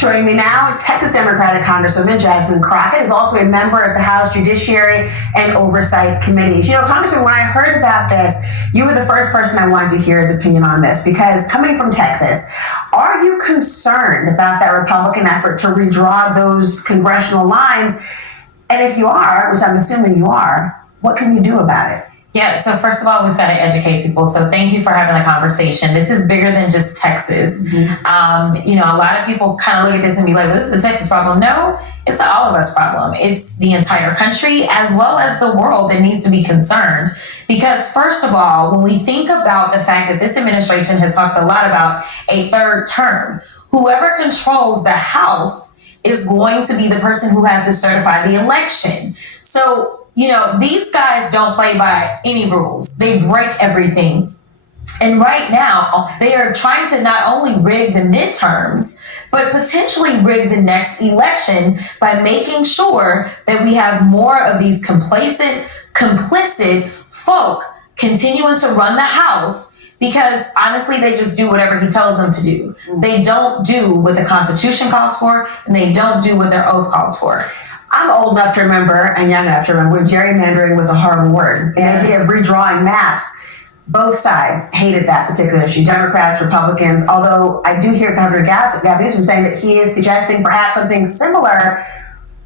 Joining me now, Texas Democratic Congresswoman Jasmine Crockett is also a member of the House Judiciary and Oversight Committees. You know, Congresswoman, when I heard about this, you were the first person I wanted to hear his opinion on this, because coming from Texas, are you concerned about that Republican effort to redraw those congressional lines? And if you are, which I'm assuming you are, what can you do about it? Yeah, so first of all, we've got to educate people. So thank you for having the conversation. This is bigger than just Texas. Mm-hmm. A lot of people kind of look at this and be like, well, this is a Texas problem. No, it's an all of us problem. It's the entire country as well as the world that needs to be concerned. Because first of all, when we think about the fact that this administration has talked a lot about a third term, whoever controls the House is going to be the person who has to certify the election. So these guys don't play by any rules. They break everything. And right now, they are trying to not only rig the midterms, but potentially rig the next election by making sure that we have more of these complacent, complicit folk continuing to run the House, because honestly, they just do whatever he tells them to do. They don't do what the Constitution calls for, and they don't do what their oath calls for. I'm old enough to remember and young enough to remember when gerrymandering was a horrible word. The idea of redrawing maps, both sides hated that particular issue, Democrats, Republicans, although I do hear Governor Gavin Newsom saying that he is suggesting perhaps something similar.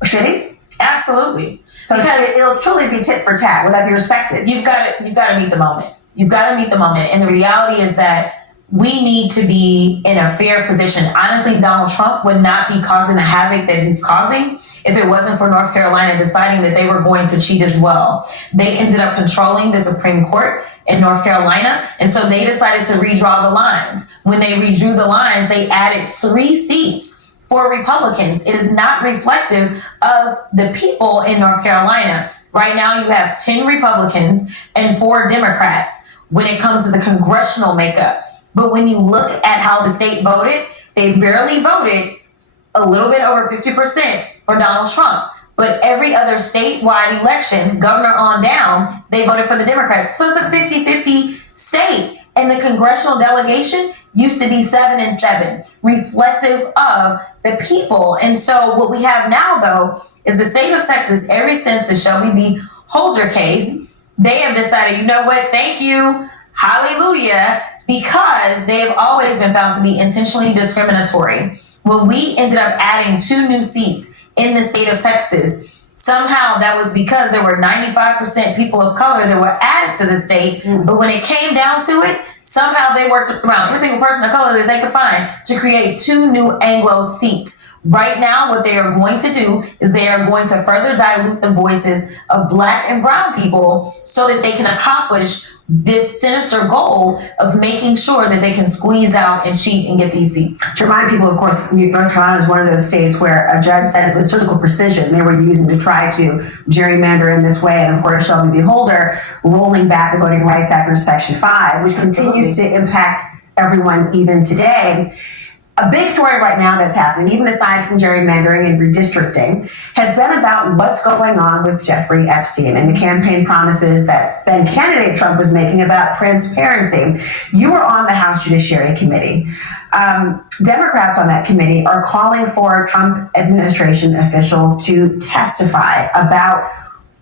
Should he? Absolutely. So it'll truly be tit for tat. Will that be respected? You've got to meet the moment. You've got to meet the moment. And the reality is that we need to be in a fair position. Honestly, Donald Trump would not be causing the havoc that he's causing if it wasn't for North Carolina deciding that they were going to cheat as well. They ended up controlling the Supreme Court in North Carolina, and so they decided to redraw the lines. When they redrew the lines, they added 3 seats for Republicans. It is not reflective of the people in North Carolina. Right now, you have 10 Republicans and 4 Democrats when it comes to the congressional makeup. But when you look at how the state voted, they barely voted a little bit over 50% for Donald Trump. But every other statewide election, governor on down, they voted for the Democrats. So it's a 50-50 state. And the congressional delegation used to be 7-7, reflective of the people. And so what we have now, though, is the state of Texas, ever since the Shelby v. Holder case, they have decided, you know what, thank you, hallelujah, because they have always been found to be intentionally discriminatory. When we ended up adding 2 new seats in the state of Texas, somehow that was because there were 95% people of color that were added to the state. But when it came down to it, somehow they worked around every single person of color that they could find to create 2 new Anglo seats. Right now, what they are going to do is they are going to further dilute the voices of Black and brown people so that they can accomplish this sinister goal of making sure that they can squeeze out and cheat and get these seats. To remind people, of course, North Carolina is one of those states where a judge said with surgical precision they were using to try to gerrymander in this way. And of course, Shelby v. Holder rolling back the Voting Rights Act under Section 5, which continues to impact everyone even today. A big story right now that's happening, even aside from gerrymandering and redistricting, has been about what's going on with Jeffrey Epstein and the campaign promises that then candidate Trump was making about transparency. You were on the House Judiciary Committee. Democrats on that committee are calling for Trump administration officials to testify about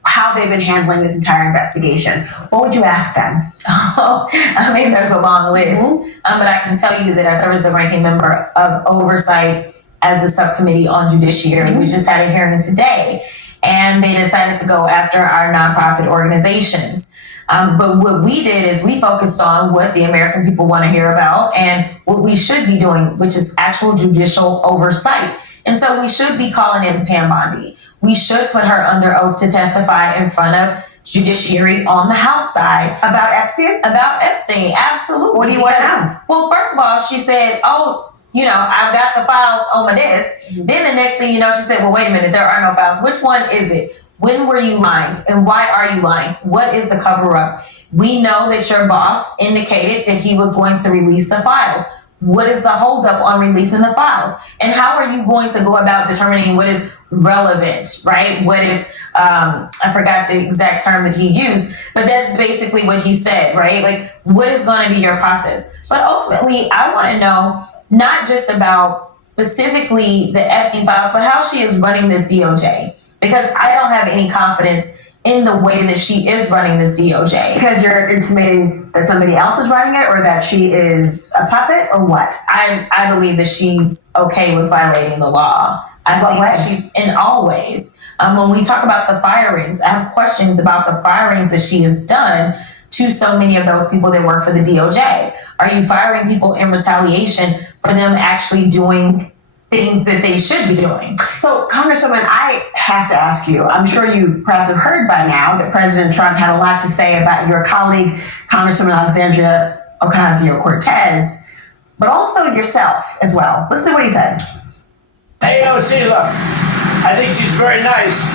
how they've been handling this entire investigation. What would you ask them? Oh, I mean, there's a long list. But I can tell you that I serve as the ranking member of oversight as the subcommittee on judiciary. We just had a hearing today, and they decided to go after our nonprofit organizations. But what we did is we focused on what the American people want to hear about and what we should be doing, which is actual judicial oversight. And so we should be calling in Pam Bondi. We should put her under oath to testify in front of judiciary on the House side. About Epstein? About Epstein, absolutely. What do you want to know? Well, first of all, she said, I've got the files on my desk. Then the next thing you know, she said, well, wait a minute, there are no files. Which one is it? When were you lying? And why are you lying? What is the cover up? We know that your boss indicated that he was going to release the files. What is the holdup on releasing the files? And how are you going to go about determining what is relevant, right? What is, I forgot the exact term that he used, but that's basically what he said, right? Like, what is going to be your process? But ultimately, I want to know not just about specifically the Epstein files, but how she is running this DOJ. Because I don't have any confidence in the way that she is running this DOJ. Because you're intimating that somebody else is running it, or that she is a puppet, or what? I believe that she's okay with violating the law. I believe that she's in all ways. When we talk about the firings, I have questions about the firings that she has done to so many of those people that work for the DOJ. Are you firing people in retaliation for them actually doing things that they should be doing? So, Congresswoman, I have to ask you, I'm sure you perhaps have heard by now that President Trump had a lot to say about your colleague, Congresswoman Alexandria Ocasio-Cortez, but also yourself as well. Listen to what he said. AOC, look, I think she's very nice,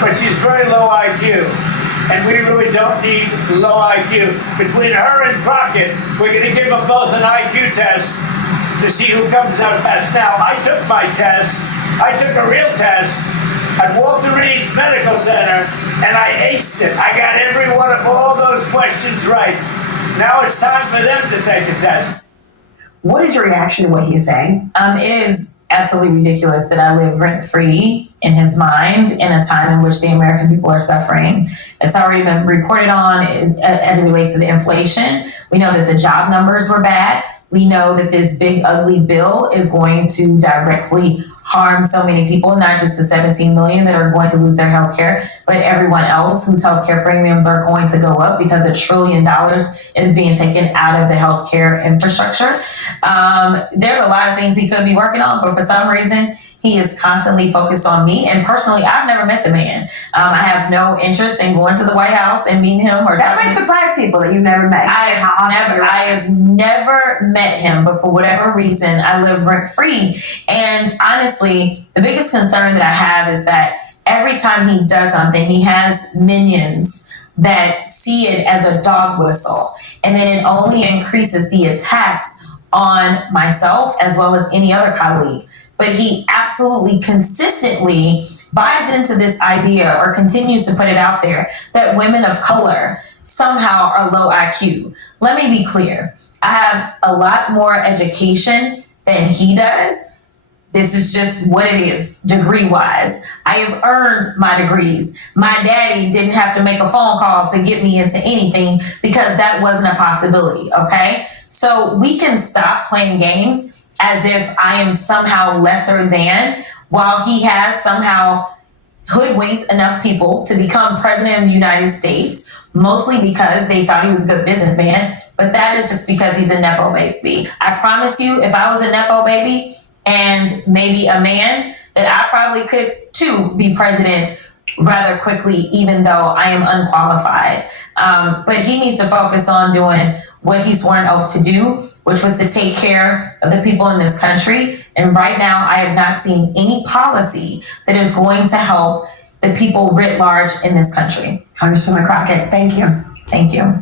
but she's very low IQ. And we really don't need low IQ. Between her and Crockett, we're going to give them both an IQ test to see who comes out best. Now, I took my test. I took a real test at Walter Reed Medical Center, and I aced it. I got every one of all those questions right. Now it's time for them to take a test. What is your reaction to what he is saying? It is absolutely ridiculous that I live rent-free in his mind in a time in which the American people are suffering. It's already been reported on as it relates to the inflation. We know that the job numbers were bad. We know that this big, ugly bill is going to directly harm so many people, not just the 17 million that are going to lose their health care, but everyone else whose health care premiums are going to go up because $1 trillion is being taken out of the healthcare infrastructure. There's a lot of things he could be working on, but for some reason, he is constantly focused on me. And personally, I've never met the man. I have no interest in going to the White House and meeting him. Or that might surprise people that you've never met. I have never met him, but for whatever reason, I live rent free. And honestly, the biggest concern that I have is that every time he does something, he has minions that see it as a dog whistle. And then it only increases the attacks on myself as well as any other colleague. But he absolutely consistently buys into this idea or continues to put it out there that women of color somehow are low IQ. Let me be clear. I have a lot more education than he does. This is just what it is, degree-wise. I have earned my degrees. My daddy didn't have to make a phone call to get me into anything because that wasn't a possibility, okay? So we can stop playing games as if I am somehow lesser than, while he has somehow hoodwinked enough people to become president of the United States, mostly because they thought he was a good businessman, but that is just because he's a Nepo baby. I promise you, if I was a Nepo baby and maybe a man, that I probably could too be president rather quickly, even though I am unqualified. But he needs to focus on doing what he swore an oath to do, which was to take care of the people in this country. And right now, I have not seen any policy that is going to help the people writ large in this country. Congresswoman Crockett, thank you. Thank you.